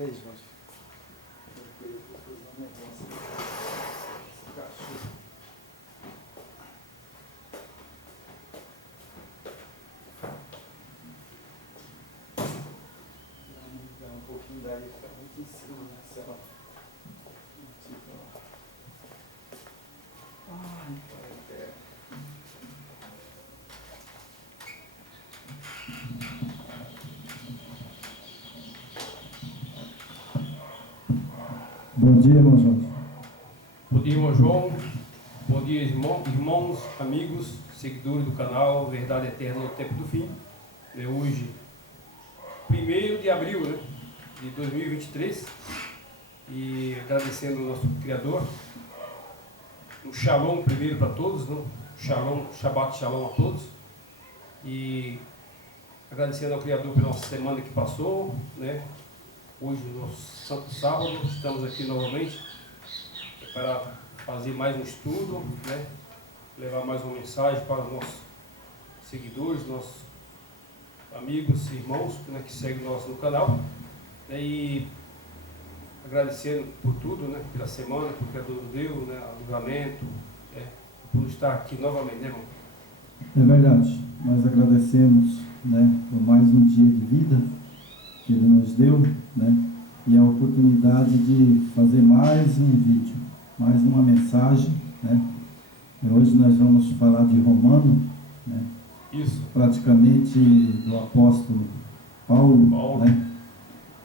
Peraí, Jorge. Eu queria fazer um negócio. Esse cachorro. Dá um pouquinho daí, fica muito em cima, né? Céu. Ai, pai eterno. Bom dia, irmão Jorge. Bom dia, irmão João. Bom dia, irmãos, amigos, seguidores do canal Verdade Eterna no Tempo do Fim. É hoje, 1º de abril, né, de 2023. E agradecendo ao nosso Criador. Um shalom primeiro para todos, né? Shalom, Shabbat Shalom a todos. E agradecendo ao Criador pela nossa semana que passou, né? Hoje, no nosso Santo Sábado, estamos aqui novamente para fazer mais um estudo, né? Levar mais uma mensagem para os nossos seguidores, nossos amigos, irmãos, né, que seguem nós no canal, né? E agradecendo por tudo, né? Pela semana que o Criador nos deu, né? O livramento, né? Por estar aqui novamente, né, irmão? É verdade, nós agradecemos, né, por mais um dia de vida que Ele nos deu, né, e a oportunidade de fazer mais um vídeo, mais uma mensagem, né. E hoje nós vamos falar de Romano, né, Isso. praticamente do apóstolo Paulo. Né,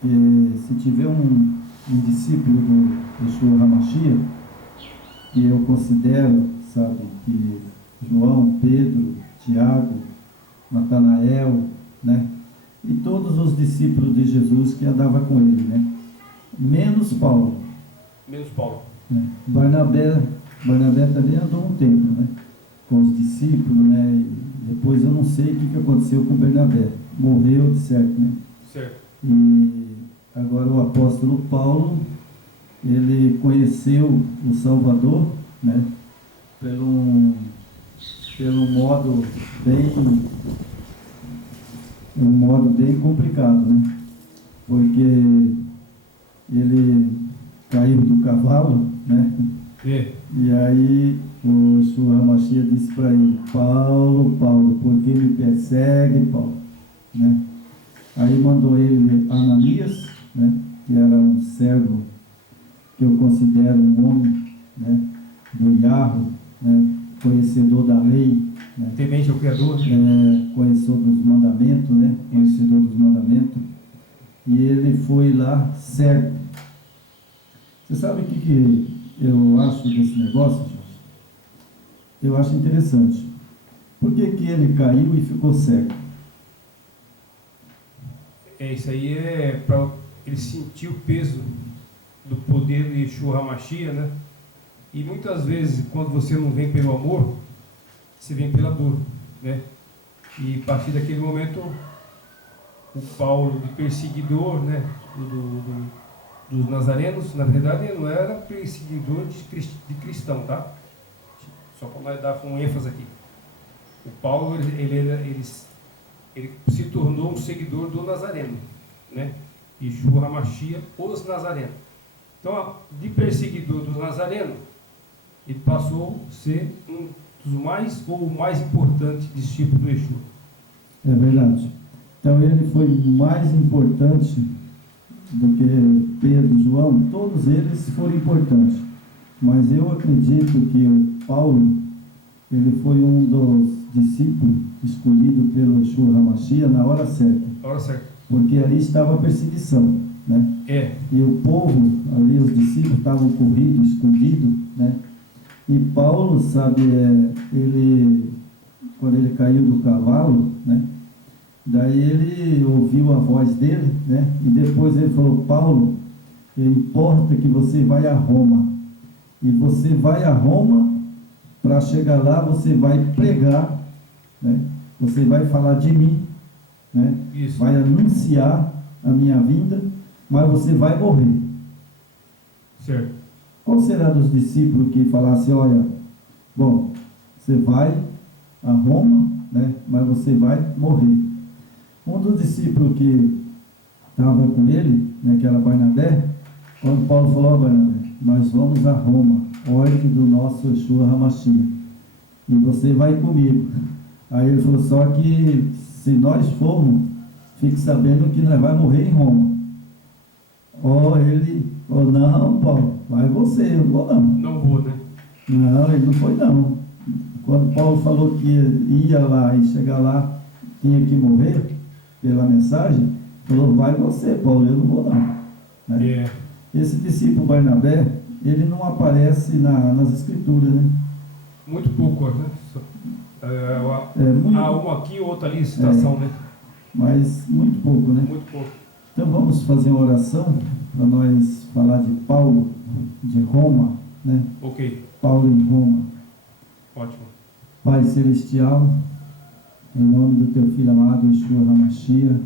e se tiver um discípulo do Yeshua HaMashiach, que eu considero, sabe, que João, Pedro, Tiago, Natanael, né, e todos os discípulos de Jesus que andavam com ele, né, menos Paulo. Menos Paulo. Né. Barnabé também andou um tempo, né, com os discípulos, né, e depois eu não sei o que aconteceu com Barnabé, morreu de certo, né. Certo. E agora o apóstolo Paulo, ele conheceu o Salvador, né, pelo modo bem complicado, né, porque ele caiu do cavalo, né, e aí o Yeshua HaMashiach disse para ele: Paulo, Paulo, por que me persegue, Paulo? Né? Aí mandou ele Ananias, né, que era um servo que eu considero um homem, né, do Yahweh, né, conhecedor da lei, né, Temente ao Criador. conhecedor dos mandamentos, né, conhecedor dos mandamentos, e ele foi lá cego. Você sabe o que eu acho desse negócio, Jorge? Eu acho interessante. Por que ele caiu e ficou cego? Isso aí é para ele sentir o peso do poder de Yeshua HaMashiach, né? E muitas vezes, quando você não vem pelo amor, você vem pela dor, né? E a partir daquele momento, o Paulo, de perseguidor, né, dos nazarenos, na verdade ele não era perseguidor de cristão, tá? Só para nós dar um ênfase aqui. O Paulo, ele se tornou um seguidor do Nazareno, né? Yeshua HaMashiach, os nazarenos. Então, de perseguidor dos nazarenos, ele passou a ser um dos mais, ou o mais importante discípulo do Yeshua. É verdade. Então ele foi mais importante do que Pedro, João, todos eles foram importantes. Mas eu acredito que o Paulo, ele foi um dos discípulos escolhido pelo Yeshua HaMashiach na hora certa. Hora certa. Porque ali estava a perseguição, né? E o povo, ali os discípulos estavam corridos, escondidos, né? E Paulo, sabe, quando ele caiu do cavalo, né? Daí ele ouviu a voz dele, né? E depois ele falou: Paulo, importa que você vai a Roma. E você vai a Roma, para chegar lá você vai pregar, né? Você vai falar de mim, né? Isso. Vai anunciar a minha vinda, mas você vai morrer. Certo. Qual será dos discípulos que falasse: olha, bom, você vai a Roma, né? Mas você vai morrer. Um dos discípulos que estava com ele, né, que era Barnabé, quando Paulo falou: ó, Barnabé, nós vamos a Roma, ordem do nosso Yeshua Hamashia, e você vai comigo. Aí ele falou: só que se nós formos, fique sabendo que nós vamos morrer em Roma. Ó, ele falou: não, Paulo, vai você, eu não vou não. Não vou, né? Não, ele não foi não. Quando Paulo falou que ia lá e chegar lá, tinha que morrer pela mensagem, falou: vai você, Paulo, eu não vou não. Né? Esse discípulo Barnabé, ele não aparece nas escrituras, né? Muito pouco, né? Muito, há um aqui, outro ali, citação, né? mas muito pouco, né? Muito pouco. Então vamos fazer uma oração para nós falar de Paulo, de Roma, né? Ok, Paulo em Roma. ótimo. Pai Celestial, em nome do Teu Filho amado, Yeshua Hamashia,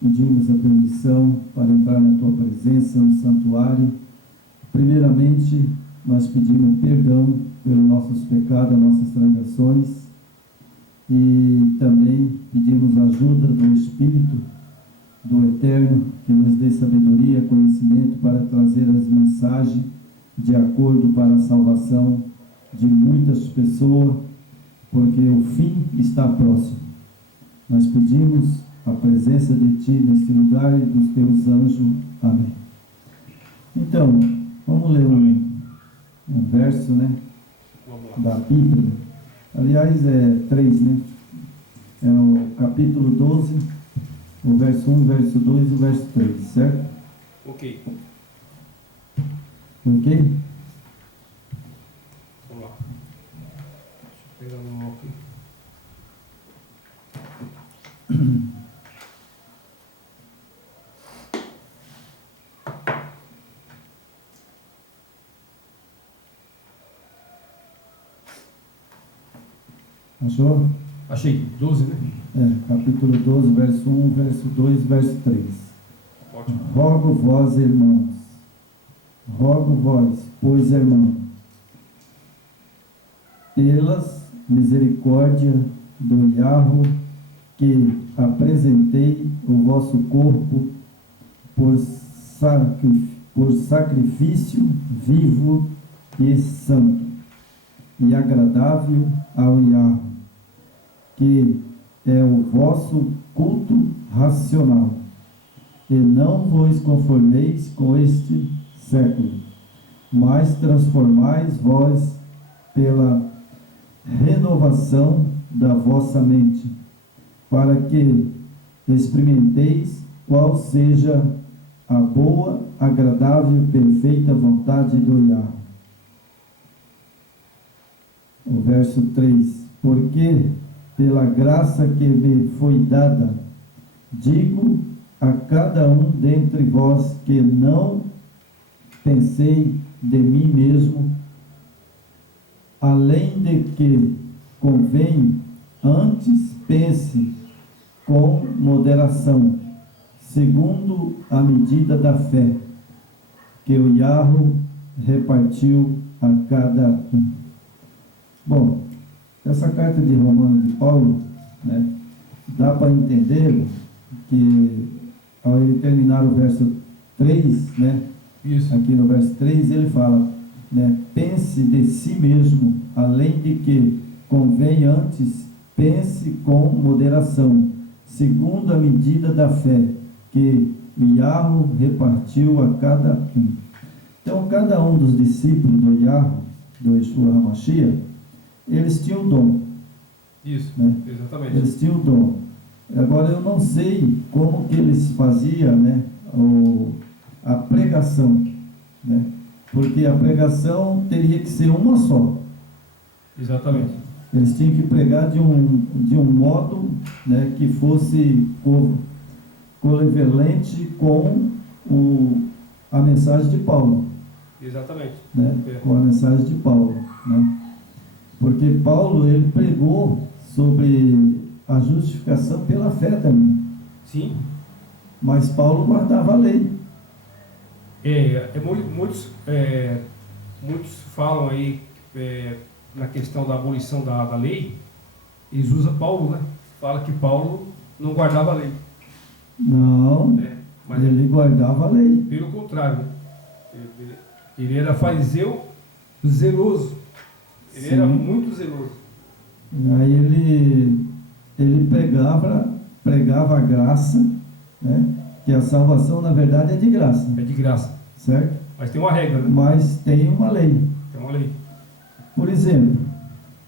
pedimos a permissão para entrar na Tua presença no santuário. Primeiramente, nós pedimos perdão pelos nossos pecados, nossas transgressões, e também pedimos a ajuda do Espírito do Eterno, que nos dê sabedoria, conhecimento para trazer as mensagens de acordo para a salvação de muitas pessoas, porque o fim está próximo. Nós pedimos a presença de Ti neste lugar e dos Teus anjos. Amém. Então, vamos ler um verso, né, Vamos lá. da Bíblia. Aliás, é 3, né? É o capítulo 12, o verso 1, verso 2 e o verso 3, certo? Ok, Ok? vamos lá. Deixa eu pegar no mão aqui. Achou? Achei, 12, né? Capítulo 12, verso 1, verso 2, verso 3. Ótimo. Rogo vós, irmãos, rogo vós, pois, irmão, pelas misericórdia do Yahweh, que apresentei o vosso corpo por sacrifício vivo e santo e agradável ao Yahweh, que é o vosso culto racional. E não vos conformeis com este século, mas transformais vós pela renovação da vossa mente, para que experimenteis qual seja a boa, agradável e perfeita vontade do Yahweh. O verso 3: porque pela graça que me foi dada, digo a cada um dentre vós que não pensei de mim mesmo, além de que convém, antes pense com moderação, segundo a medida da fé que o Yahweh repartiu a cada um. Bom, essa carta de Romanos de Paulo, né, dá para entender que, ao ele terminar o verso 3, né, Isso. aqui no verso 3, ele fala, né, pense de si mesmo, além de que convém antes, pense com moderação, segundo a medida da fé que Yahweh repartiu a cada um. Então, cada um dos discípulos do Yahweh, do Yeshua HaMashiach, eles tinham o dom. Isso, né? exatamente. Eles tinham o dom. Agora, eu não sei como que eles faziam, né, a pregação, né? Porque a pregação teria que ser uma só. Exatamente. Eles tinham que pregar de um modo, né, que fosse colevelente com a mensagem de Paulo. Exatamente. Né, com a mensagem de Paulo, né? Porque Paulo, ele pregou sobre a justificação pela fé também. Sim. Mas Paulo guardava a lei. Muitos falam aí na questão da abolição da lei, eles usam Paulo, né? Fala que Paulo não guardava a lei. Não. Né? Mas ele guardava a lei. pelo contrário, né? Ele era fariseu zeloso. Ele era Sim. muito zeloso. Aí ele pregava a graça, né? Que a salvação, na verdade, é de graça, É de graça. certo? Mas tem uma regra, né? Mas tem uma lei. Tem uma lei. Por exemplo,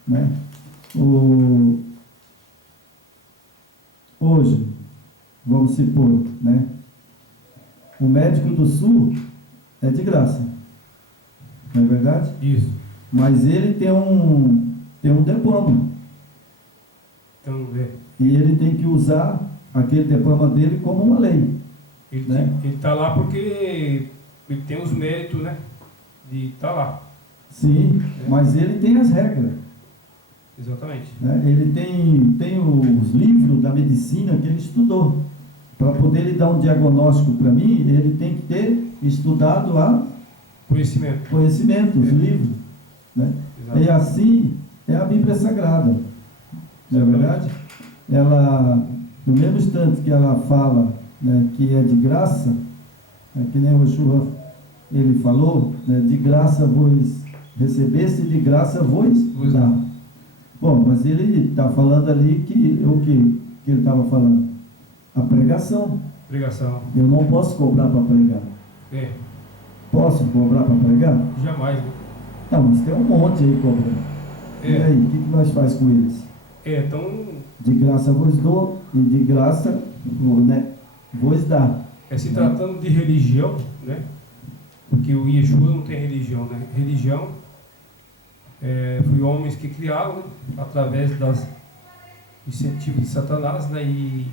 né? Hoje, vamos supor, né? O médico do sul é de graça, não é verdade? Isso. Mas ele tem um diploma Então, e ele tem que usar aquele diploma dele como uma lei, ele né? está lá porque ele tem os méritos, né? De estar lá. Sim, mas ele tem as regras, Exatamente. né? Ele tem os livros da medicina que ele estudou. Para poder ele dar um diagnóstico para mim, ele tem que ter estudado a Conhecimento. os livros, né? Exato. E assim é a Bíblia Sagrada, não é verdade? Ela, no mesmo instante que ela fala, né, que é de graça, que nem o Yeshua, ele falou, né, de graça vos recebeste, de graça vos dá. Bom, mas ele está falando ali que o que ele estava falando? A pregação. Pregação. Eu não posso cobrar para pregar. Posso cobrar para pregar? Jamais, né? Não, mas tem um monte aí cobrando. E aí, o que nós faz com eles? Então, De graça vos dou e de graça, né, vos dá. se tratando de religião, né? Porque o Yeshua não tem religião, né? Religião foi homens que criaram, né? Através das incentivos de Satanás, né? E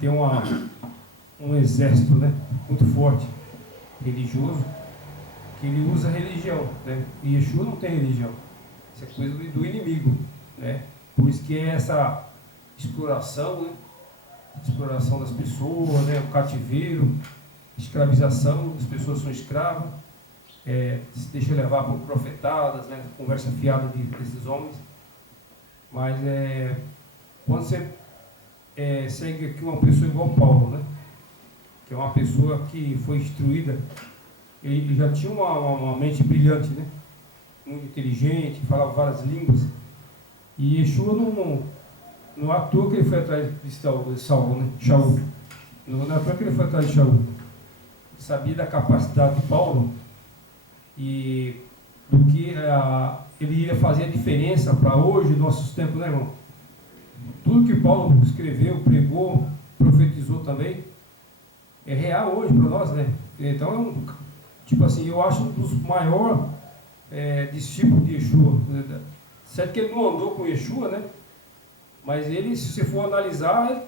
tem um exército, né? Muito forte, religioso, que ele usa a religião, né? E Yeshua não tem religião. Isso é coisa do inimigo, né? Por isso que é essa exploração, né? Exploração das pessoas, né? O cativeiro, escravização, as pessoas são escravas, se deixa levar por profetadas, né? Conversa fiada desses homens. Mas quando você segue aqui uma pessoa igual Paulo, né? Que é uma pessoa que foi instruída, ele já tinha uma mente brilhante, né? Muito inteligente, falava várias línguas. E Yeshua não é à toa que ele foi atrás de Saul, né? Shaul. Não é à toa que ele foi atrás de Shaul. Ele sabia da capacidade de Paulo e do que ele ia fazer a diferença para hoje, nossos tempos, né, irmão? Tudo que Paulo escreveu, pregou, profetizou também, é real hoje para nós, né? Então, tipo assim, eu acho um dos maiores discípulos de Yeshua. Certo que ele não andou com Yeshua, né? Mas ele, se você for analisar,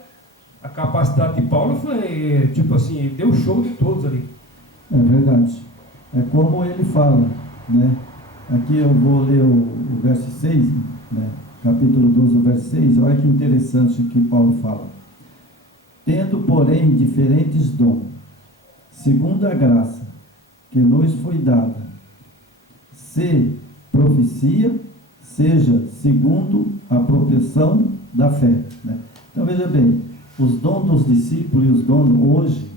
a capacidade de Paulo foi, tipo assim, ele deu show de todos ali. É verdade. É como ele fala, né? Aqui eu vou ler o verso 6, né? Capítulo 12, verso 6. Olha que interessante o que Paulo fala. Tendo, porém, diferentes dons, segundo a graça que nos foi dada, se profecia, seja segundo a proteção da fé, né? Então veja bem, os dons dos discípulos e os dons hoje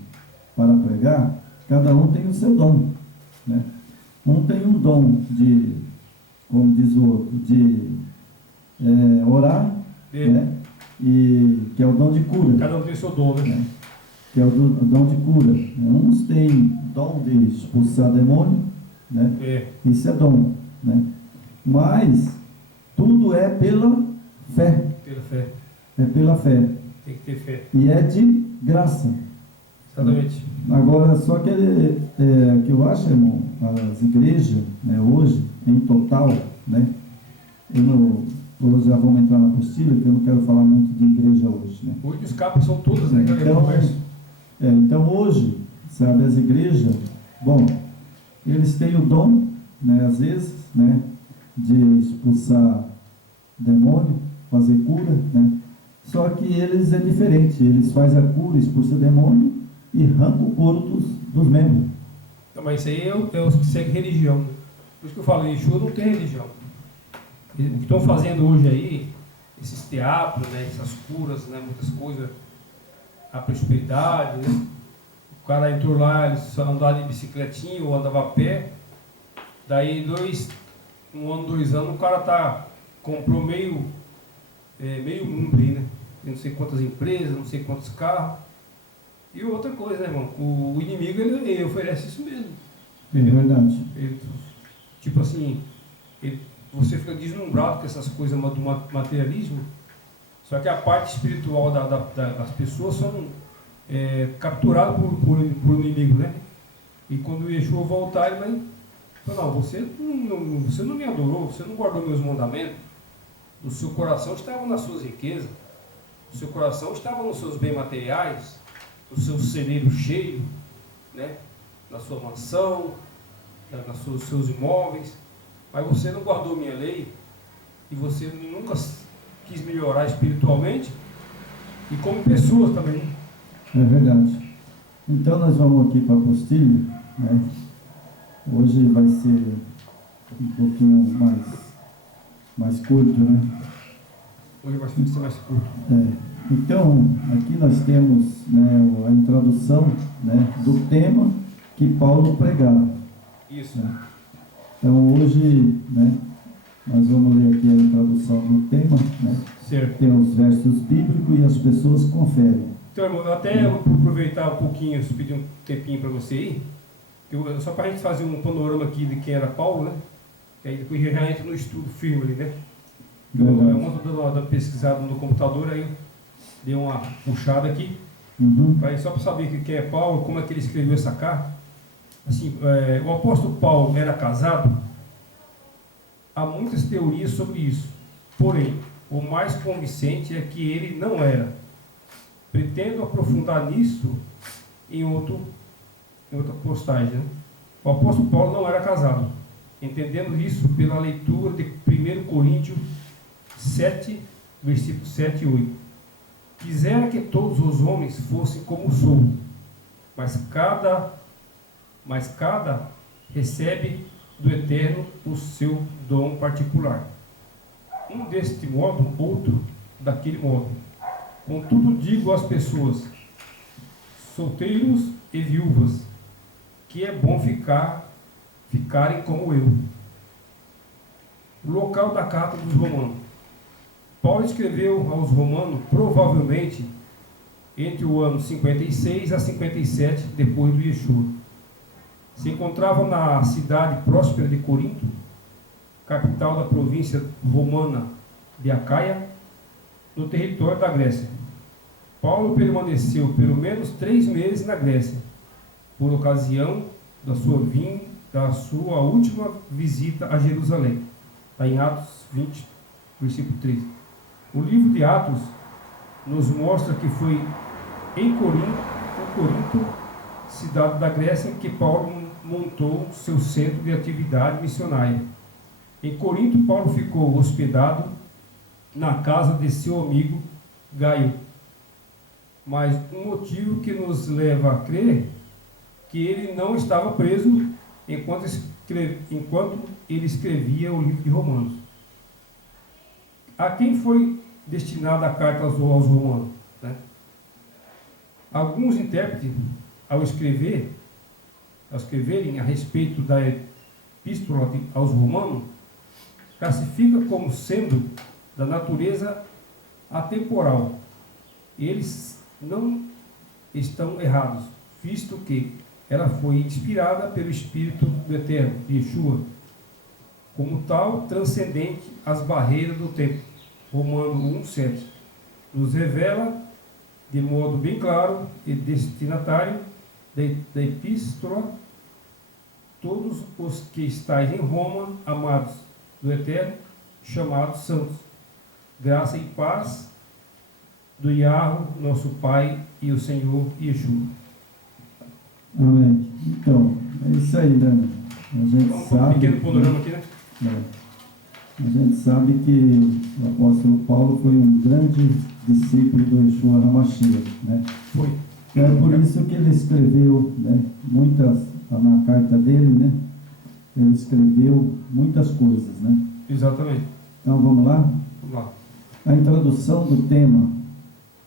para pregar, cada um tem o seu dom, né? Um tem um dom de, como diz o outro, de orar, né? E que é o dom de cura. Cada um tem seu dom, né? Que é o dom de cura. Uns têm dom de expulsar demônio, né? Isso é dom, né? Mas tudo é pela fé. Pela fé. É pela fé. Tem que ter fé. E é de graça. Exatamente. Agora, só que eu acho, irmão, as igrejas, né, hoje, em total, né? Hoje já vamos entrar na apostila, que eu não quero falar muito de igreja hoje, né? Hoje os capas são todos, né? Então hoje, sabe, as igrejas, bom, eles têm o dom, né, às vezes, né, de expulsar demônio, fazer cura, né? Só que eles é diferente, eles fazem a cura, expulsam demônio e arrancam o couro dos membros. Não, mas isso aí é os que seguem religião. Por isso que eu falo, Yeshua não tem religião. O que estão fazendo hoje aí, esses teatros, né, essas curas, né, muitas coisas, a prosperidade, né? O cara entrou lá, ele só andava de bicicletinha ou andava a pé. Daí 1 ano, 2 anos, o cara comprou meio mundo aí, né? Tem não sei quantas empresas, não sei quantos carros. E outra coisa, né, irmão? O inimigo, ele oferece isso mesmo. É verdade. Tipo assim, você fica deslumbrado com essas coisas do materialismo, só que a parte espiritual das pessoas são capturadas por inimigo, né? E quando o Yeshua voltar, ele vai falar, não, você não me adorou, você não guardou meus mandamentos, o seu coração estava nas suas riquezas, o seu coração estava nos seus bens materiais, no seu celeiro cheio, né? Na sua mansão, nos seus imóveis, mas você não guardou minha lei, e você nunca quis melhorar espiritualmente, e como pessoas também. É verdade. Então nós vamos aqui para a apostila, né? Hoje vai ser um pouquinho mais curto, né? Hoje vai ser mais curto. Então, aqui nós temos, né, a introdução, né, do tema que Paulo pregava. Isso. Né? Então hoje, né, nós vamos ler aqui a introdução do tema, né? Certo. Tem os versos bíblicos e as pessoas conferem. Então, irmão, eu até vou aproveitar um pouquinho, pedir um tempinho para você aí, só para a gente fazer um panorama aqui de quem era Paulo, né? E aí depois já entra no estudo firme ali, né? Eu estou dando uma pesquisada no computador, aí eu dei uma puxada aqui, só para saber quem é Paulo, como é que ele escreveu essa carta. Assim, o apóstolo Paulo era casado? Há muitas teorias sobre isso, porém, o mais convincente é que ele não era. Pretendo aprofundar nisso em outra postagem, né? O apóstolo Paulo não era casado, entendendo isso pela leitura de 1 Coríntios 7, versículos 7 e 8. Quisera que todos os homens fossem como sou, mas cada recebe do Eterno o seu dom particular. Um deste modo, outro daquele modo. Contudo, digo às pessoas, solteiros e viúvas, que é bom ficarem como eu. O local da carta dos Romanos. Paulo escreveu aos Romanos, provavelmente, entre o ano 56 a 57, depois do Yeshua. Se encontrava na cidade próspera de Corinto, capital da província romana de Acaia, no território da Grécia. Paulo permaneceu pelo menos 3 meses na Grécia, por ocasião da sua última visita a Jerusalém. Está em Atos 20, versículo 13. O livro de Atos nos mostra que foi em Corinto, cidade da Grécia, que Paulo montou seu centro de atividade missionária. Em Corinto, Paulo ficou hospedado na casa de seu amigo Gaio. Mas um motivo que nos leva a crer que ele não estava preso enquanto ele escrevia o livro de Romanos. A quem foi destinada a carta aos Romanos? Né? Alguns intérpretes, ao escreverem a respeito da epístola aos Romanos, classifica como sendo da natureza atemporal. Eles não estão errados, visto que ela foi inspirada pelo Espírito do Eterno, Yeshua, como tal, transcendente às barreiras do tempo. Romano 1,7 nos revela de modo bem claro e destinatário da epístola: todos os que estáis em Roma, amados do Eterno, chamados santos, graça e paz do Yahweh, nosso Pai, e o Senhor Yeshua. Amém. Então, é isso aí, né? A gente sabe. Um pequeno panorama aqui, né? A gente sabe que o apóstolo Paulo foi um grande discípulo do Yeshua HaMashiach, né? Foi. É por isso que ele escreveu, né, na carta dele, né? Ele escreveu muitas coisas, né? Exatamente. Então vamos lá? Vamos lá. A introdução do tema,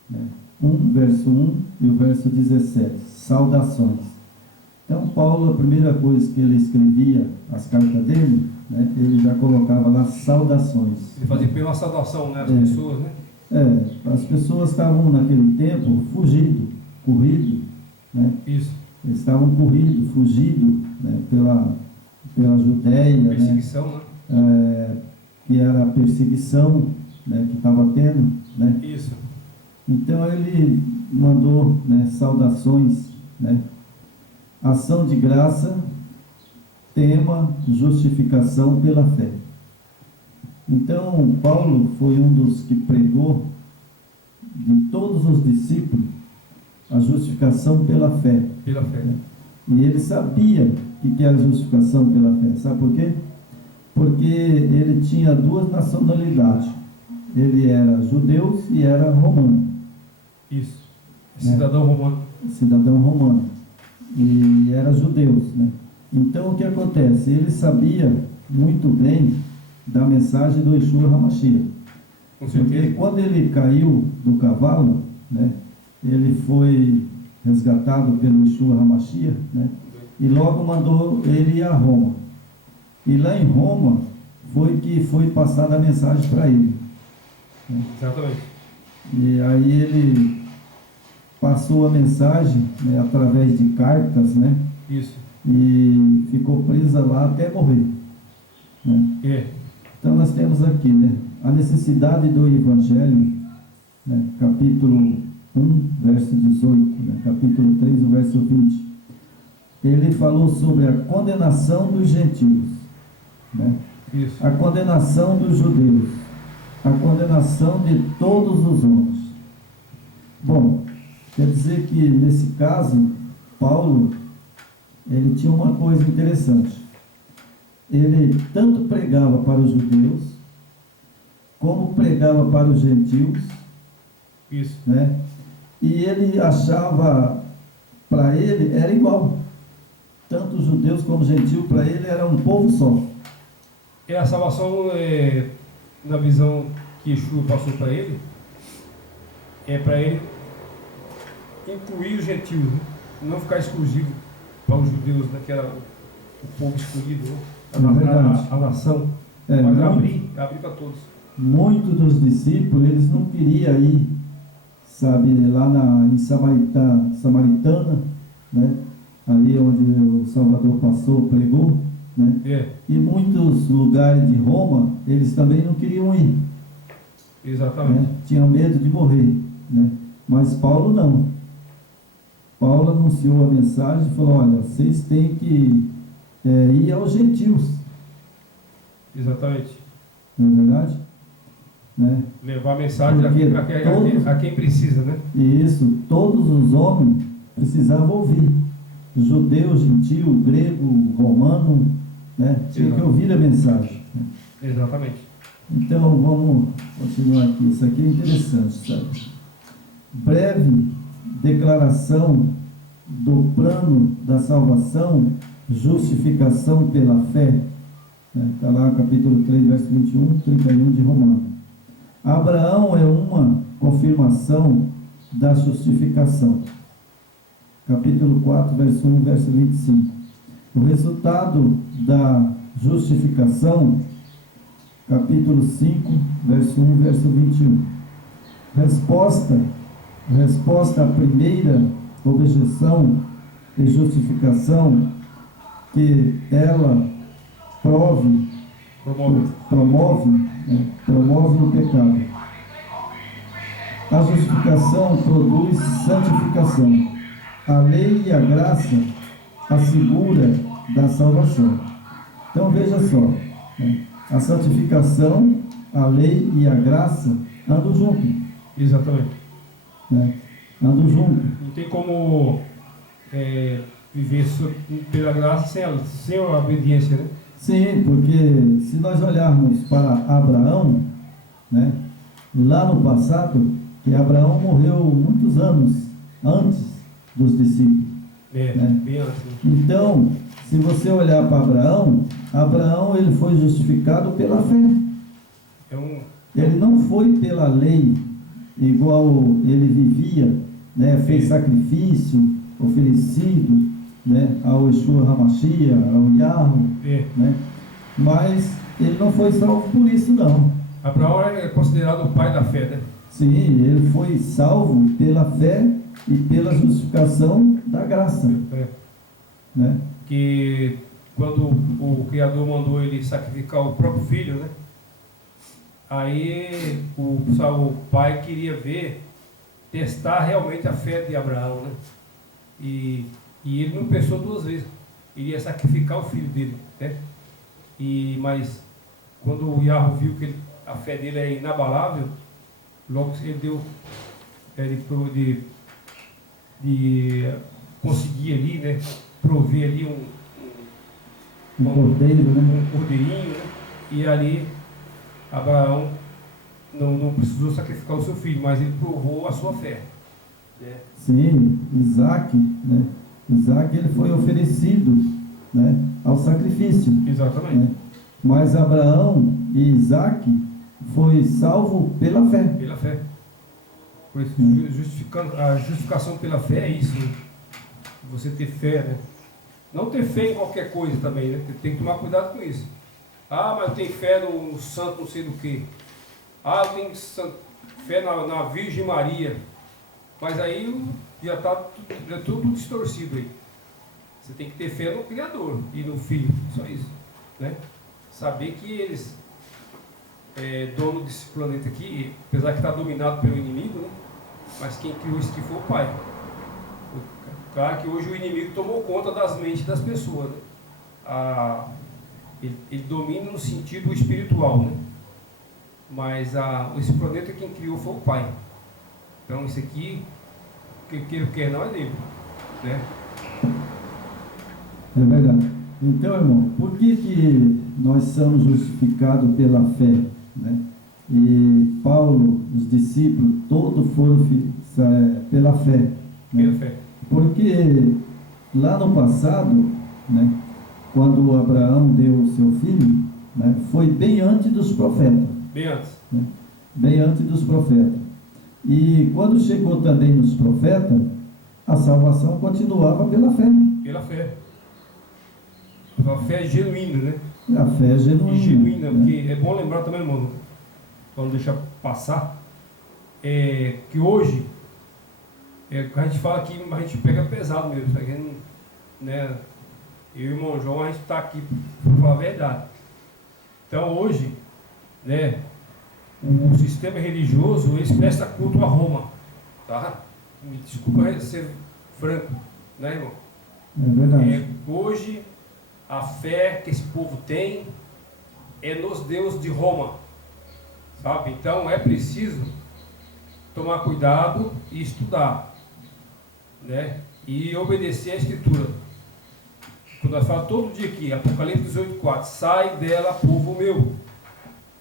né? 1, verso 1 e o verso 17. Saudações. Então, Paulo, a primeira coisa que ele escrevia, as cartas dele, né, ele já colocava lá saudações. Ele fazia primeiro uma saudação, né, às pessoas, né? As pessoas estavam naquele tempo fugindo, corrido, né? Isso. Eles estavam corridos, fugindo, né, pela Judéia, Perseguição, né? Que era a perseguição, né, que estava tendo, né? Isso. Então ele mandou, né, saudações, né? Ação de graça, tema, justificação pela fé. Então, Paulo foi um dos que pregou, de todos os discípulos, a justificação pela fé. Pela fé. E ele sabia o que era justificação pela fé. Sabe por quê? Porque ele tinha duas nacionalidades. Ele era judeu e era romano. Isso. Cidadão romano. Cidadão romano. E era judeu, né? Então, o que acontece? Ele sabia muito bem da mensagem do Yeshua HaMashiach. Com certeza. Porque quando ele caiu do cavalo, né, ele foi resgatado pelo Yeshua HaMashiach, né, e logo mandou ele ir a Roma. E lá em Roma foi que foi passada a mensagem para ele. Né? Exatamente. E aí ele passou a mensagem, né, através de cartas, né? Isso. E ficou presa lá até morrer. Né? Então nós temos aqui, né, a necessidade do Evangelho, né, capítulo 1, verso 18, né, capítulo 3, o verso 20. Ele falou sobre a condenação dos gentios, né? Isso. A condenação dos judeus, a condenação de todos os homens. Bom, quer dizer que nesse caso, Paulo, ele tinha uma coisa interessante. Ele tanto pregava para os judeus, como pregava para os gentios. Isso. Né? E ele achava, para ele, era igual. Tanto os judeus como os gentios, para ele, era um povo só. E a salvação, na visão que Yeshua passou para ele, é para ele incluir os gentios, né? Não ficar exclusivo para os judeus, né? Que era o povo escolhido, né? A nação. Mas abrir para todos. Muitos dos discípulos, eles não queriam ir, sabe, lá em Samaritana, né? Ali onde o Salvador passou, pregou, né? E muitos lugares de Roma, eles também não queriam ir. Exatamente. Né? Tinham medo de morrer, né? Mas Paulo não. Paulo anunciou a mensagem e falou: olha, vocês têm que ir aos gentios. Exatamente. Não é verdade? Né? Levar a mensagem a quem precisa, né? E isso, todos os homens precisavam ouvir. Judeu, gentil, grego, romano, né? Tinha que ouvir a mensagem. Né? Exatamente. Então, vamos continuar aqui. Isso aqui é interessante, sabe? Breve declaração do plano da salvação, justificação pela fé. Está lá, capítulo 3, verso 21, 31 de Romanos. Abraão é uma confirmação da justificação. Capítulo 4, verso 1, verso 25. O resultado da justificação, capítulo 5, verso 1, verso 21. Resposta à primeira objeção e justificação, que ela promove o pecado. A justificação produz santificação. A lei e a graça assegura da salvação. Então veja só, né? A santificação, a lei e a graça andam juntos. Exatamente. Né? Andam juntos. Não tem como viver pela graça sem a obediência, né? Sim, porque se nós olharmos para Abraão, né, lá no passado, que Abraão morreu muitos anos antes dos discípulos. Né? Bem antes. Então, se você olhar para Abraão ele foi justificado pela fé. Ele não foi pela lei, igual ele vivia, né? Fez sacrifício oferecido, né? Ao Yeshua HaMashiach, ao Yahweh, né? Mas ele não foi salvo por isso, não. Abraão é considerado o pai da fé, né? Sim, ele foi salvo pela fé e pela justificação da graça, né? Que quando o Criador mandou ele sacrificar o próprio filho, né? Aí o pai queria testar realmente a fé de Abraão, né? E ele não pensou duas vezes, ele ia sacrificar o filho dele, né? Mas quando o Yahweh viu que a fé dele é inabalável, logo ele deu de conseguir ali, né? Prover ali um cordeiro, né? Um cordeirinho, né? E ali Abraão não precisou sacrificar o seu filho, mas ele provou a sua fé. Né? Sim, Isaac, né? Isaac ele foi oferecido, né, ao sacrifício. Exatamente. Né? Mas Abraão e Isaac foi salvo pela fé. Pela fé. Por isso, a justificação pela fé é isso, né? Você ter fé, né? Não ter fé em qualquer coisa também, né? Tem que tomar cuidado com isso. Ah, mas eu tenho fé no santo não sei do que. Ah, eu tenho fé na Virgem Maria. Mas aí já está tudo distorcido aí. Você tem que ter fé no Criador e no Filho, só isso, né? Saber que eles dono desse planeta aqui, apesar que está dominado pelo inimigo, né? Mas quem criou isso aqui foi o Pai. Claro que hoje o inimigo tomou conta das mentes das pessoas, né? Ele domina no sentido espiritual, né? Mas esse planeta quem criou foi o Pai. Então isso aqui, quem quer não é dele, né? É verdade. Então, irmão, por que nós somos justificados pela fé, né? E Paulo, os discípulos, todos foram pela fé, né? Pela fé. Porque lá no passado, né, quando Abraão deu o seu filho, né, foi bem antes dos profetas. Bem antes. Né? Bem antes dos profetas. E quando chegou também nos profetas, a salvação continuava pela fé. Pela fé. A fé genuína, né? A fé genuína. E genuína, né? porque é bom lembrar também, irmão, para não deixar passar, que hoje, a gente fala aqui, mas a gente pega pesado mesmo, sabe? Né? Eu e o irmão João, a gente está aqui para falar a verdade. Então hoje, né, o sistema religioso, eles prestam culto a Roma, tá? Me desculpa ser franco, né, irmão? É verdade. Hoje, a fé que esse povo tem é nos deuses de Roma, sabe? Então é preciso tomar cuidado e estudar, né? E obedecer a Escritura. Quando nós falamos todo dia aqui, Apocalipse 18:4, sai dela, povo meu.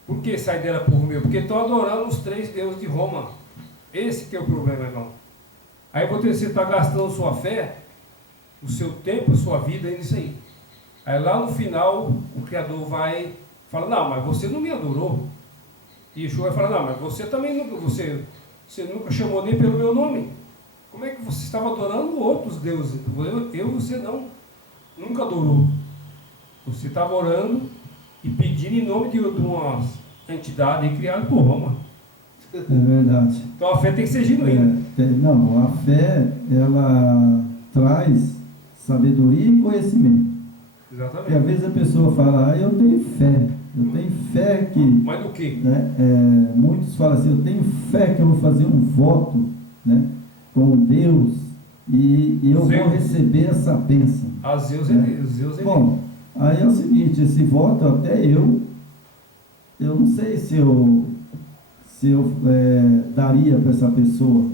Por que sai dela, povo meu? Porque estão adorando os 3 deuses de Roma. Esse que é o problema, irmão. Aí você está gastando sua fé, o seu tempo, a sua vida nisso aí. Aí lá no final, o Criador vai falar, não, mas você não me adorou. E Yeshua vai falar, não, mas você também nunca, você nunca chamou nem pelo meu nome. Como é que você estava adorando outros deuses? Você não, nunca adorou. Você estava orando e pedindo em nome de uma entidade criada por Roma. É verdade. Então a fé tem que ser genuína. Não, a fé, ela traz sabedoria e conhecimento. Exatamente. E às vezes a pessoa fala, eu tenho fé que... Mas no quê? Né, muitos falam assim, eu tenho fé que eu vou fazer um voto, né, com Deus e eu vou receber essa bênção. A Zeus é né? Deus. Bom, aí é o seguinte, esse voto até eu não sei se eu daria para essa pessoa,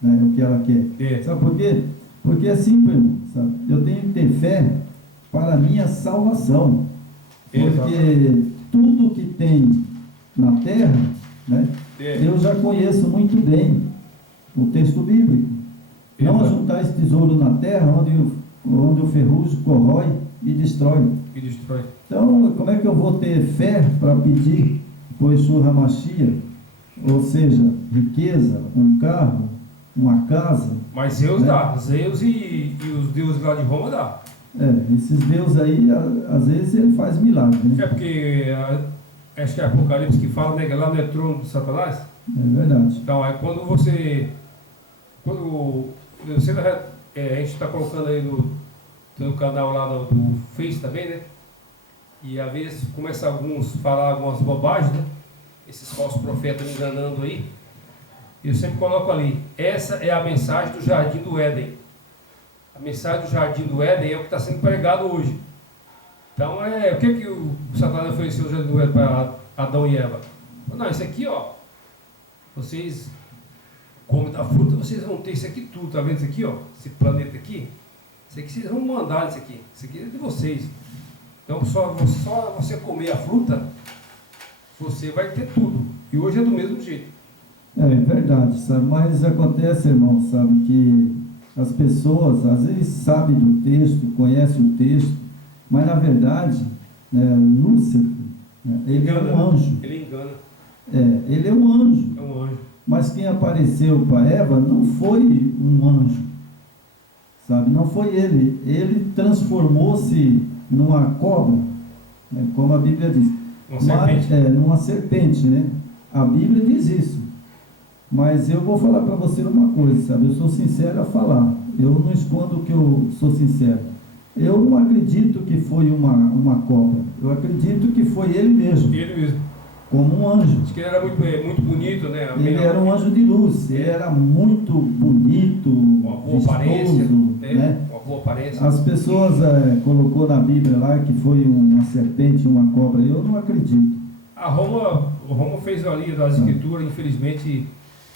né, o que ela quer. Sabe por quê? Porque é simples, sabe? Eu tenho que ter fé para a minha salvação. Porque tudo que tem na terra, né, eu já conheço muito bem o texto bíblico. Não ajuntar esse tesouro na terra onde o ferrugem corrói e destrói. destrói. Então, como é que eu vou ter fé para pedir por Yeshua HaMashiach, ou seja, riqueza, um carro, uma casa. Mas Zeus né? dá. Zeus e os deuses lá de Roma dá. Esses deuses aí, às vezes ele faz milagre, né? É porque acho que é Apocalipse que fala, né, que lá no é trono de Satanás. É verdade. Então, é quando você. A gente está colocando aí no canal lá do Face também, né? E às vezes começa alguns a falar algumas bobagens, né? Esses falsos profetas me enganando aí. Eu sempre coloco ali, essa é a mensagem do Jardim do Éden. A mensagem do Jardim do Éden é o que está sendo pregado hoje. Então, o que o Satanás ofereceu o Jardim do Éden para Adão e Eva? Não, isso aqui, ó, vocês comem da fruta, vocês vão ter isso aqui tudo, tá vendo isso aqui, ó? Esse planeta aqui, isso aqui vocês vão mandar isso aqui é de vocês. Então, só você comer a fruta, você vai ter tudo. E hoje é do mesmo jeito. É verdade, sabe? Mas acontece, irmão, sabe, que as pessoas às vezes sabem do texto, conhecem o texto, mas na verdade, Lúcifer, ele é um anjo. Ele engana. Ele é um anjo. É um anjo. Mas quem apareceu para Eva não foi um anjo, sabe? Não foi ele. Ele transformou-se numa cobra, né? Como a Bíblia diz. Uma serpente. Numa serpente, né? A Bíblia diz isso. Mas eu vou falar para você uma coisa, sabe? Eu sou sincero a falar. Eu não escondo que eu sou sincero. Eu não acredito que foi uma cobra. Eu acredito que foi ele mesmo. Ele mesmo. Como um anjo. Diz que ele era muito bonito, né? Ele era um anjo de luz. Ele era muito bonito, uma boa aparência, né? Uma boa aparência. As pessoas colocou na Bíblia lá que foi uma serpente, uma cobra. Eu não acredito. A Roma fez ali das escrituras, infelizmente,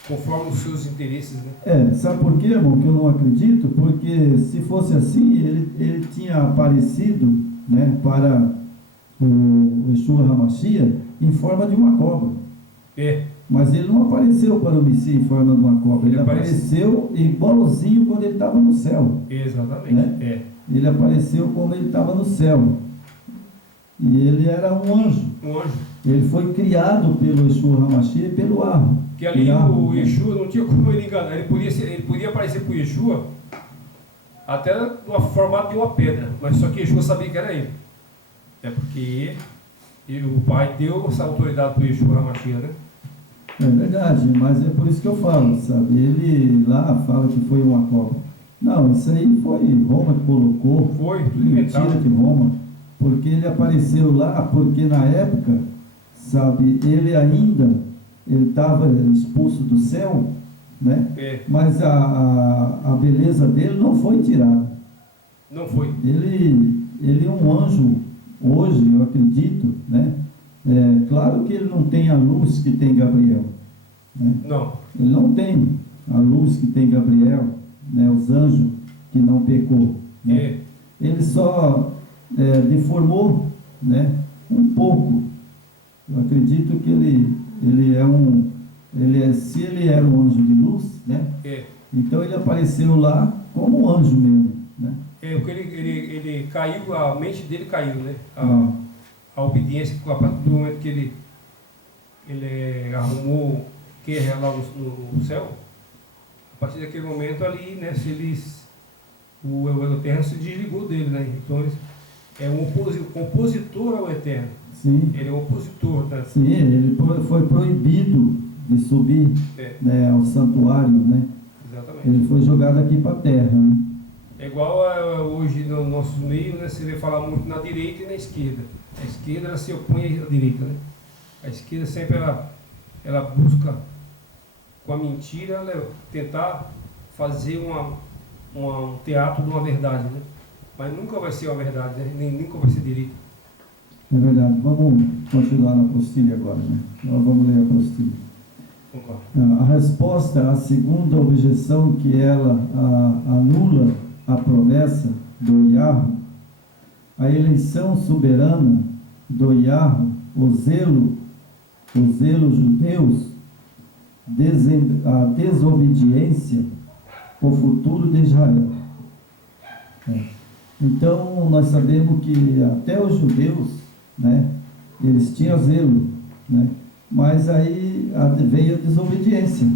conforme os seus interesses, né? Sabe por quê, irmão, que eu não acredito? Porque se fosse assim, ele tinha aparecido, né, para o Yeshua HaMashiach em forma de uma cobra. Mas ele não apareceu para o Messias em forma de uma cobra. Ele apareceu igualzinho quando ele estava no céu. Exatamente. Né? Ele apareceu como ele estava no céu. E ele era um anjo. Um anjo. Ele foi criado pelo Yeshua HaMashiach e pelo Arro. Que ali o Yeshua não tinha como ele enganar. Ele podia aparecer para o Yeshua até no formato de uma pedra. Mas só que Yeshua sabia que era ele. É porque o Pai deu essa autoridade para o Yeshua HaMashiach, né? É verdade, mas é por isso que eu falo, sabe? Ele lá fala que foi uma cobra. Não, isso aí foi Roma que colocou. Foi, mentira de Roma. Porque ele apareceu lá, porque na época, sabe, ele estava expulso do céu, né? Mas a beleza dele não foi tirada. Não foi. Ele é um anjo, hoje, eu acredito, né? Claro que ele não tem a luz que tem Gabriel, né? Não. Ele não tem a luz que tem Gabriel, né? Os anjos que não pecou, né? Ele só deformou, né? Um pouco. Eu acredito que se ele era um anjo de luz, né? Então ele apareceu lá como um anjo mesmo, né? Porque ele caiu, a mente dele caiu, né? A obediência, a partir do momento que ele arrumou guerra lá no céu, a partir daquele momento ali, né? O Eterno se desligou dele, né? Então é um compositor ao Eterno. Sim. Ele é um opositor, né? Sim, ele foi proibido de subir, né, ao santuário, né? Exatamente. Ele foi jogado aqui para a terra, né? É igual hoje no nosso meio, né? Você vê falar muito na direita e na esquerda. A esquerda ela se opõe à direita, né? A esquerda sempre ela busca com a mentira tentar fazer um teatro de uma verdade, né? Mas nunca vai ser uma verdade, né? Nem nunca vai ser direito. É verdade. Vamos continuar na apostila agora, né? Nós vamos ler a apostila. A resposta à segunda objeção, que ela anula a promessa do Yahweh, a eleição soberana do Yahweh, o zelo judeus, a desobediência, o futuro de Israel. Então, nós sabemos que até os judeus, né, eles tinham zelo, né? Mas aí veio a desobediência,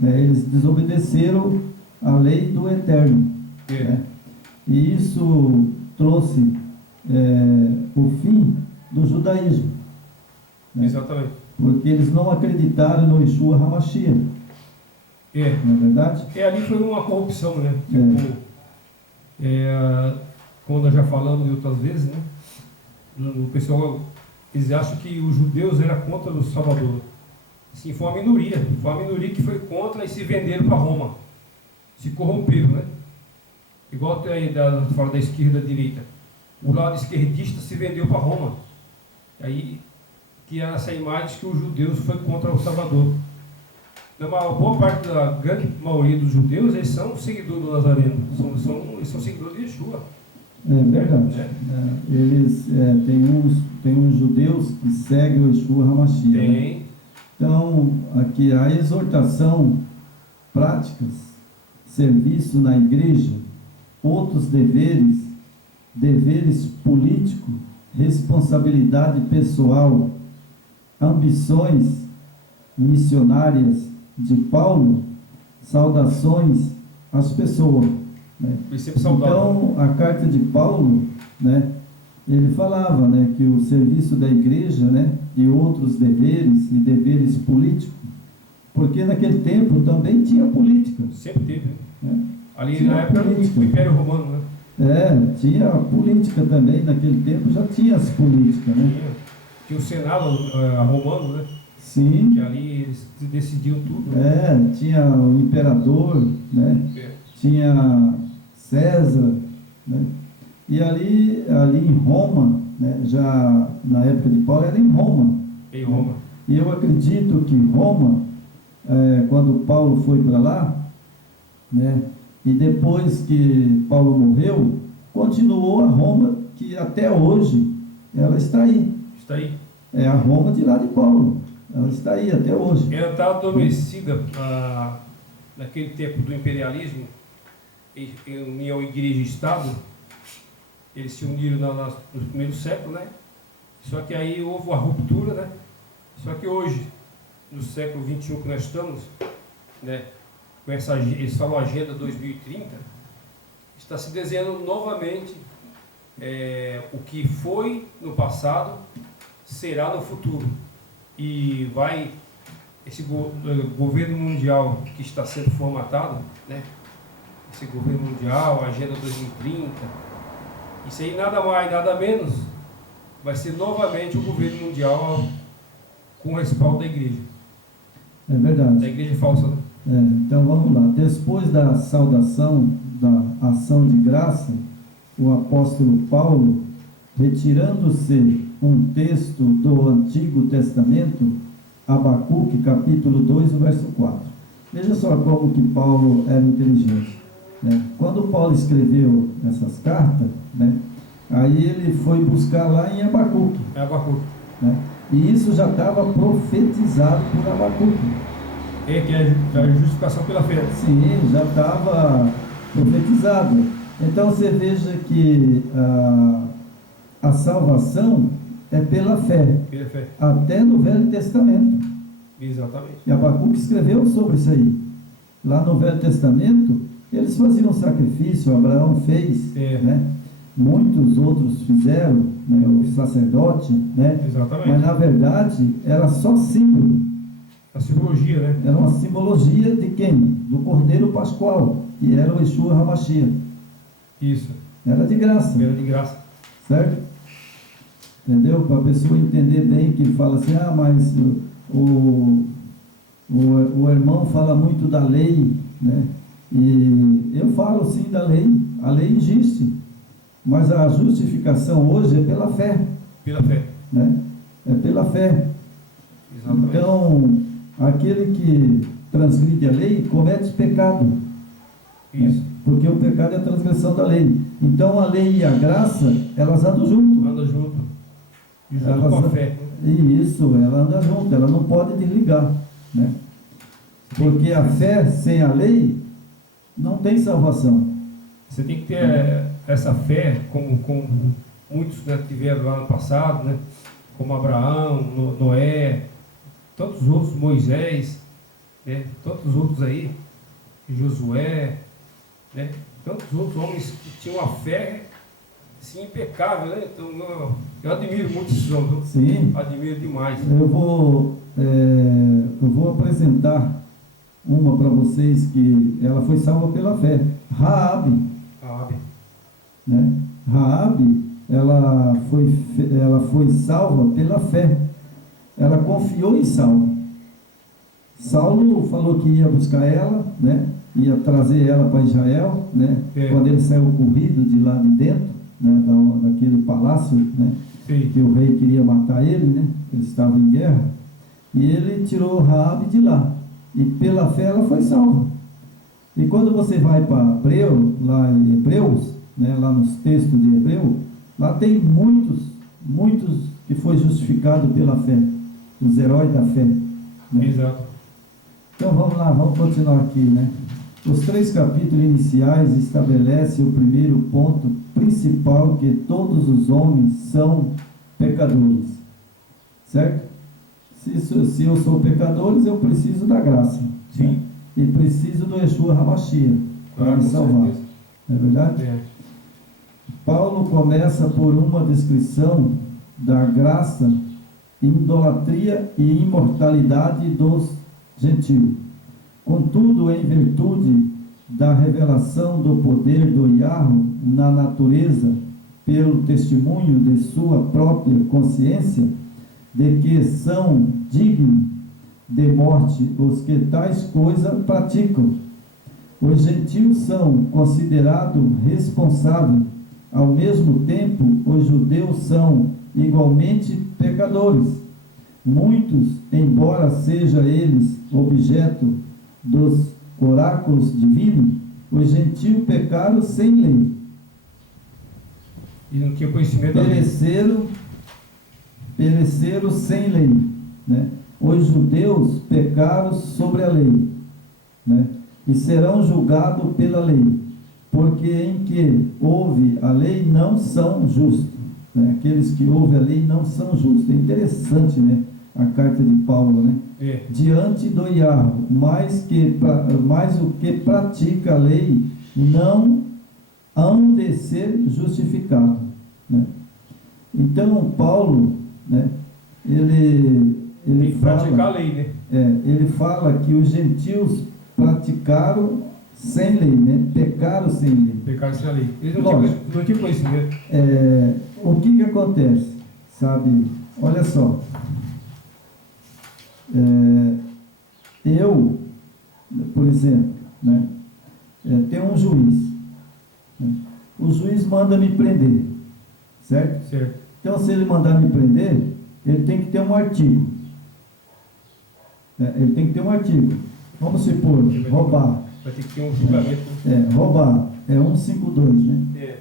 né? Eles desobedeceram a lei do Eterno, né? E isso trouxe o fim do judaísmo, né? Exatamente. Porque eles não acreditaram no Yeshua HaMashiach, não é verdade? Ali foi uma corrupção, né? Tipo, quando nós já falamos de outras vezes, né? O pessoal, eles acham que os judeus eram contra o Salvador. Assim, foi uma minoria que foi contra e se venderam para Roma, se corromperam, né? Igual fora da esquerda e da direita, o lado esquerdista se vendeu para Roma, aí que era essa imagem que os judeus foi contra o Salvador. Então, uma boa parte da grande maioria dos judeus, eles são seguidores do Nazareno, eles são seguidores de Yeshua. É verdade. Eles tem uns judeus que seguem o Yeshua HaMashiach. Né? Então, aqui a exortação, práticas, serviço na igreja, outros deveres políticos, responsabilidade pessoal, ambições missionárias de Paulo, saudações às pessoas. Né? Então, a carta de Paulo, né, ele falava, né, que o serviço da igreja, né, e outros deveres, e deveres políticos, porque naquele tempo também tinha política. Sempre teve, né? Ali tinha na época do Império Romano, né? Tinha a política também, naquele tempo já tinha as políticas, né? Tinha o Senado romano, né? Sim. Que ali eles decidiam tudo. Tinha o imperador, né? Tinha César, né? E ali em Roma, né? Já na época de Paulo era em Roma. Em Roma. E eu acredito que Roma, quando Paulo foi para lá, né? E depois que Paulo morreu, continuou a Roma, que até hoje ela está aí. Está aí. É a Roma de lá de Paulo. Ela está aí até hoje. Ela está adormecida naquele tempo do imperialismo, em união igreja e Estado. Eles se uniram no primeiro século, né? Só que aí houve uma ruptura, né? Só que hoje, no século XXI que nós estamos, né? Com essa, eles falam Agenda 2030, está se desenhando novamente o que foi no passado, será no futuro. E esse governo mundial que está sendo formatado, né? Esse governo mundial, Agenda 2030, isso aí nada mais, nada menos, vai ser novamente o governo mundial com o respaldo da igreja. É verdade. Da igreja falsa, né? Então vamos lá. Depois da saudação, da ação de graça, o apóstolo Paulo, retirando-se um texto do Antigo Testamento, Abacuque, capítulo 2, verso 4. Veja só como que Paulo era inteligente, né? Quando Paulo escreveu essas cartas, né, aí ele foi buscar lá em Abacuque. Né? E isso já estava profetizado por Abacuque. Que é a justificação pela fé. Sim, já estava profetizado. Então você veja que a salvação é pela fé. Pela fé. Até no Velho Testamento. Exatamente. E Abacuque escreveu sobre isso aí. Lá no Velho Testamento, eles faziam sacrifício, Abraão fez, né? Muitos outros fizeram, né? O sacerdote, né? Exatamente. Mas na verdade era só símbolo. A simbologia, né? Era uma simbologia de quem? Do Cordeiro Pascual, que era o Yeshua HaMashiach. Isso. Era de graça. Era de graça. Certo? Entendeu? Para a pessoa entender bem que fala assim, mas o irmão fala muito da lei, né? E eu falo sim da lei. A lei existe. Mas a justificação hoje é pela fé. Pela fé. Né? É pela fé. Exatamente. Então, aquele que transgride a lei comete pecado. Isso. Porque o pecado é a transgressão da lei. Então a lei e a graça, elas andam junto. Anda junto. E junto com a fé. Isso, ela anda junto, ela não pode desligar. Né? Porque a fé sem a lei não tem salvação. Você tem que ter essa fé, como muitos, né, tiveram lá no passado, né? Como Abraão, Noé, tantos outros, Moisés, né? Tantos outros aí, Josué, né? Tantos outros homens que tinham uma fé assim, impecável, né? Então eu admiro muito esses homens, Sim. admiro demais. Eu vou apresentar uma para vocês que ela foi salva pela fé. Raabe, né? Raabe, ela foi salva pela fé. Ela confiou em Saulo. Saulo falou que ia buscar ela, né? Ia trazer ela para Israel, né? Quando ele saiu corrido de lá de dentro, né? Daquele palácio, né? Que o rei queria matar ele, né? Ele estava em guerra. E ele tirou Raabe de lá. E pela fé ela foi salva. E quando você vai para Hebreu, lá em Hebreus, né? Lá nos textos de Hebreu, lá tem muitos que foi justificado pela fé. Os heróis da fé, né? Exato. Então vamos lá, vamos continuar aqui, né? Os 3 capítulos iniciais estabelecem o primeiro ponto principal, que todos os homens são pecadores, certo? Se eu sou pecador, eu preciso da graça. Sim. Né? E preciso do Yeshua HaMashiach para me salvar. Certeza. Não é verdade? Paulo começa por uma descrição da graça, idolatria e imortalidade dos gentios. Contudo, em virtude da revelação do poder do Yahweh na natureza, pelo testemunho de sua própria consciência, de que são dignos de morte os que tais coisas praticam, os gentios são considerados responsáveis. Ao mesmo tempo, os judeus são igualmente pecadores. Muitos, embora sejam eles objeto dos oráculos divinos, os gentios pecaram sem lei. E não tinha conhecimento da lei. Pereceram sem lei, né? Os judeus pecaram sobre a lei, né? E serão julgados pela lei, porque em que houve a lei não são justos, né? Aqueles que ouvem a lei não são justos. É interessante, né? A carta de Paulo, né? Diante do Yahweh, mais o que pratica a lei não hão de ser justificado, né? Então Paulo, né? Ele fala, praticar a lei, né? Ele fala que os gentios praticaram sem lei, né? Pecaram sem lei. Pecaram sem a lei. Eles não tinham conhecimento. O que acontece? Sabe? Olha só. Eu, por exemplo, né? Tem um juiz. Né? O juiz manda me prender. Certo? Certo. Então, se ele mandar me prender, ele tem que ter um artigo. Ele tem que ter um artigo. Vamos supor, roubar. Vai ter que ter um julgamento. Roubar. É 152, né?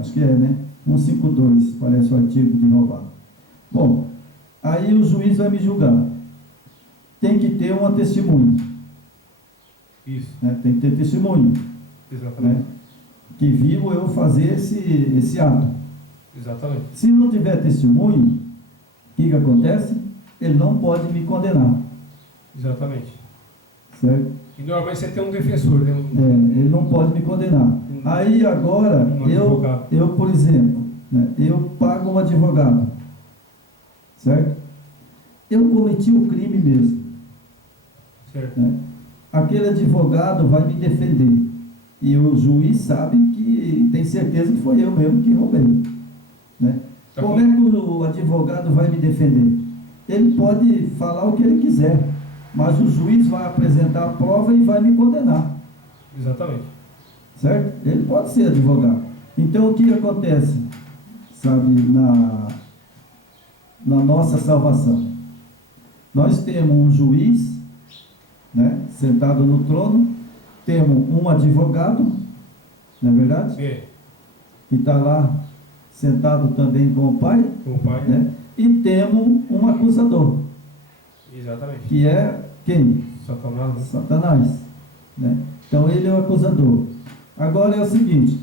Acho que né? 152, parece o artigo de roubar. Bom, aí o juiz vai me julgar. Tem que ter uma testemunha. Isso. Né? Tem que ter testemunho. Exatamente. Né? Que viu eu fazer esse ato. Exatamente. Se não tiver testemunho, o que acontece? Ele não pode me condenar. Exatamente. Certo? E normalmente você tem um defensor, né? Ele não pode me condenar. Aí agora, eu por exemplo, né, eu pago um advogado. Certo? Eu cometi o crime mesmo. Certo. Né? Aquele advogado vai me defender. E o juiz sabe que tem certeza que foi eu mesmo que roubei. Né? Como é que o advogado vai me defender? Ele pode falar o que ele quiser, mas o juiz vai apresentar a prova e vai me condenar. Exatamente. Certo? Ele pode ser advogado. Então o que acontece, sabe, na nossa salvação? Nós temos um juiz, né, sentado no trono, temos um advogado, não é verdade? Que está lá sentado também com o Pai. Com o Pai. Né? E temos um acusador. Exatamente. Que é quem? Satanás. Né? Satanás. Né? Então ele é o acusador. Agora é o seguinte,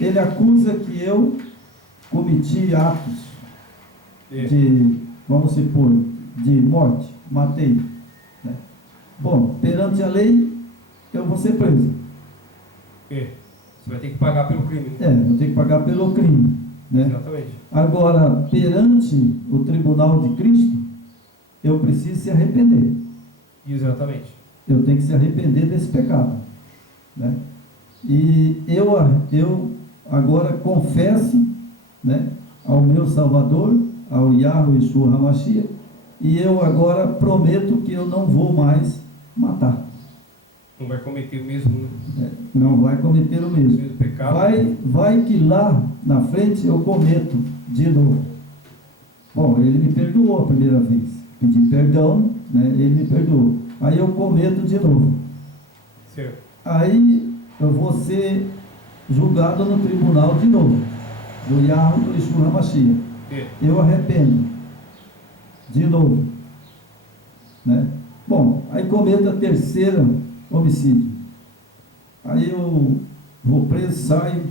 ele acusa que eu cometi atos de, vamos supor, de morte. matei. Né? Bom, perante a lei, eu vou ser preso. Você vai ter que pagar pelo crime. Né? Vou ter que pagar pelo crime. Né? Exatamente. Agora, perante o tribunal de Cristo, eu preciso se arrepender. Exatamente. Eu tenho que se arrepender desse pecado. Né? E eu agora confesso, né, ao meu Salvador, ao Yahweh Yeshua HaMashiach, e eu agora prometo que eu não vou mais matar. Não vai cometer o mesmo, né? Não vai cometer o mesmo. Pecado. Vai que lá na frente eu cometo de novo. Bom, ele me perdoou a primeira vez. Pedi perdão, né? Ele me perdoou. Aí eu cometo de novo. Certo. Aí eu vou ser julgado no tribunal de novo, do Yahweh Yeshua HaMashiach. Eu arrependo de novo, né? Bom, aí cometo a terceira homicídio. Aí eu vou preso, saio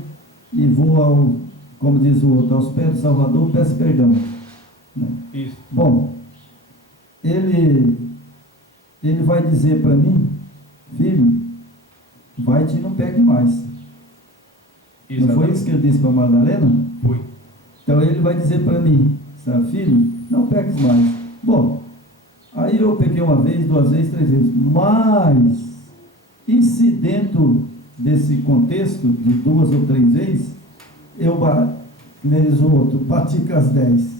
e vou como diz o outro, aos pés do Salvador, peço perdão, né? Isso. Bom, ele vai dizer para mim: filho, vai-te e não pegue mais. Exatamente. Não foi isso que eu disse para Madalena? Foi. Então ele vai dizer para mim: sabe, filho, não pegues mais. Bom, aí eu peguei uma vez, 2 vezes, 3 vezes. Mas, e se dentro desse contexto, de 2 ou 3 vezes, eu neles o outro, bati com as 10.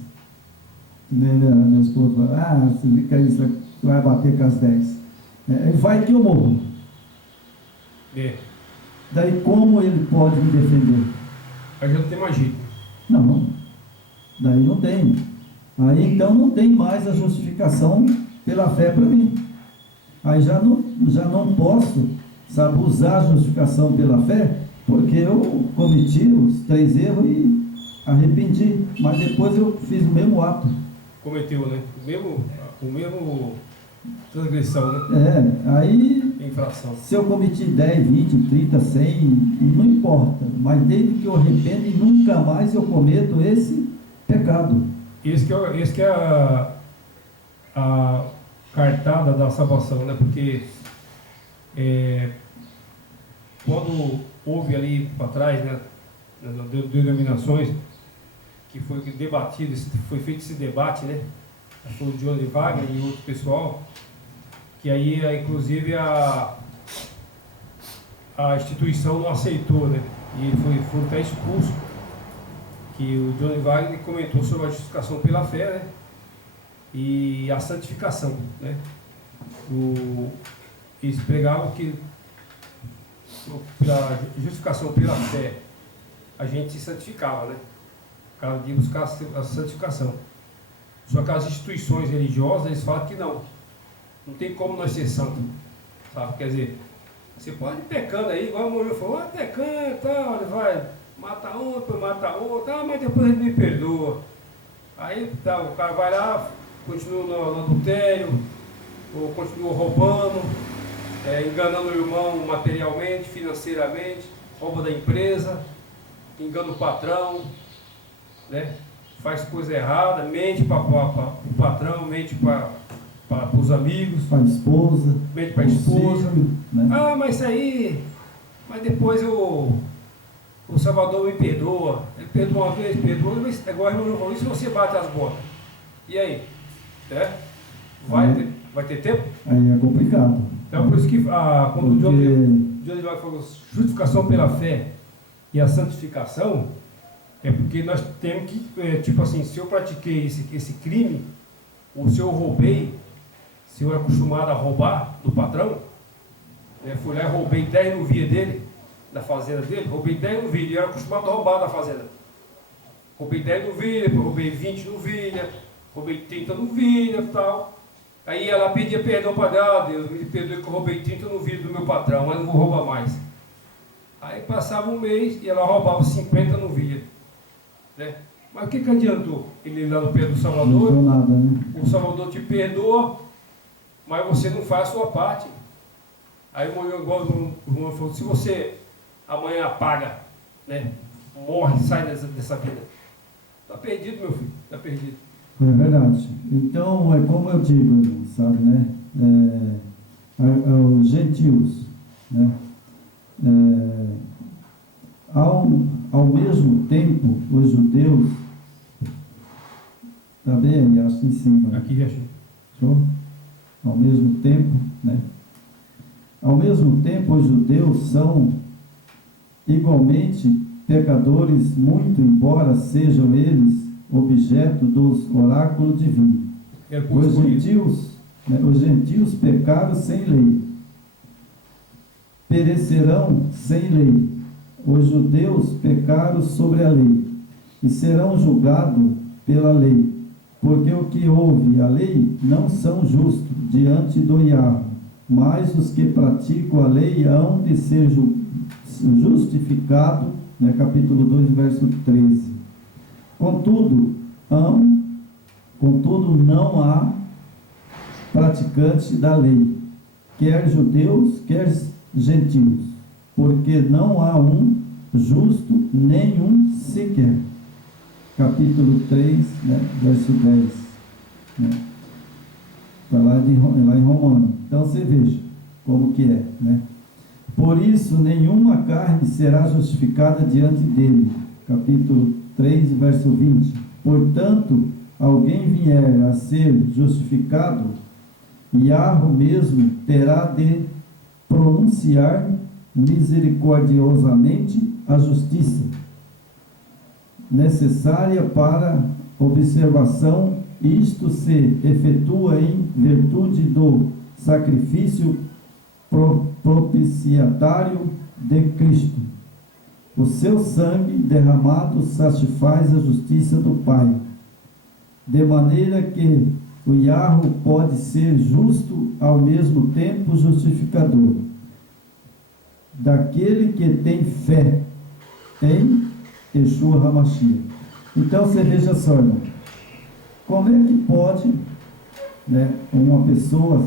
Meu esposo fala: se fica isso, você vai bater com as 10. Vai que eu morro. Daí como ele pode me defender? Aí já não tem mais jeito. Não, daí não tem. Aí então não tem mais a justificação pela fé para mim. Aí já não posso, sabe, usar a justificação pela fé, porque eu cometi os 3 erros e arrependi, mas depois eu fiz o mesmo ato. Cometeu, né? O mesmo transgressão, né? Aí infração. Se eu cometi 10, 20, 30, 100, não importa, mas desde que eu arrependo e nunca mais eu cometo esse pecado. Esse que é a cartada da salvação, né? Porque quando houve ali para trás, né, nas denominações, que foi debatido, foi feito esse debate, né? Foi o Johnny Wagner e outro pessoal, que aí inclusive a instituição não aceitou, né? E ele foi até expulso. Que o Johnny Wagner comentou sobre a justificação pela fé, né? E a santificação, né? Eles pregavam que pela justificação pela fé a gente se santificava, né? O cara de buscar a santificação. Só que as instituições religiosas, eles falam que não tem como nós ser santos, sabe? Quer dizer, você pode ir pecando aí, igual o Murilo falou, pecando e tal, ele vai matar um, depois mata outro, mas depois ele me perdoa. Aí tá, o cara vai lá, continua no adultério, ou continua roubando, enganando o irmão materialmente, financeiramente, rouba da empresa, engana o patrão, né? Faz coisa errada, mente para o patrão, mente para os amigos, para a esposa, mente para a esposa, né? Mas isso aí, mas depois o Salvador me perdoa, ele perdoa uma vez, perdoa, mas agora o irmão falou, e se você bate as botas? E aí? Vai ter tempo? Aí é complicado. Então por isso que quando o Johnny Wagner falou justificação pela fé e a santificação, é porque nós temos que, tipo assim, se eu pratiquei esse crime, ou se eu roubei, se eu era acostumado a roubar do patrão, fui lá e roubei 10 novilhas dele, da fazenda dele, roubei 10 novilhas, e eu era acostumado a roubar da fazenda. Roubei 10 novilhas, roubei 20 novilhas, roubei 30 novilhas e tal. Aí ela pedia perdão para Deus, me perdoe que eu roubei 30 novilhas do meu patrão, mas não vou roubar mais. Aí passava um mês e ela roubava 50 novilhas. Né? Mas o que adiantou? Ele lá no pé do Salvador, não nada, né? O Salvador te perdoa, mas você não faz a sua parte. Aí o irmão falou, se você amanhã apaga, né? Morre, sai dessa vida, está perdido, meu filho, está perdido. É verdade. Então, é como eu digo, sabe, né? Os gentios, né? Ao mesmo tempo, os judeus, tá bem, acho em cima. Aqui já achei. Show? Ao mesmo tempo, né? Ao mesmo tempo, os judeus são igualmente pecadores, muito embora sejam eles objeto dos oráculos divinos. Os gentios pecaram sem lei, perecerão sem lei. Os judeus pecaram sobre a lei e serão julgados pela lei, porque o que ouve a lei não são justos diante do Iahvé, mas os que praticam a lei hão de ser justificados, né, capítulo 2, verso 13. Contudo, não há praticante da lei, quer judeus, quer gentios, porque não há um justo, nenhum sequer. Capítulo 3, né, verso 10. Né? Está lá em Romano. Então você veja como que é, né? Por isso, nenhuma carne será justificada diante dele. Capítulo 3, verso 20. Portanto, alguém vier a ser justificado, Iahvé mesmo terá de pronunciar misericordiosamente a justiça necessária para observação. Isto se efetua em virtude do sacrifício propiciatário de Cristo. O seu sangue derramado satisfaz a justiça do Pai, de maneira que o Iahvé pode ser justo, ao mesmo tempo justificador daquele que tem fé em Yeshua HaMashiach. Então você veja só, irmão, como é que pode, né, uma pessoa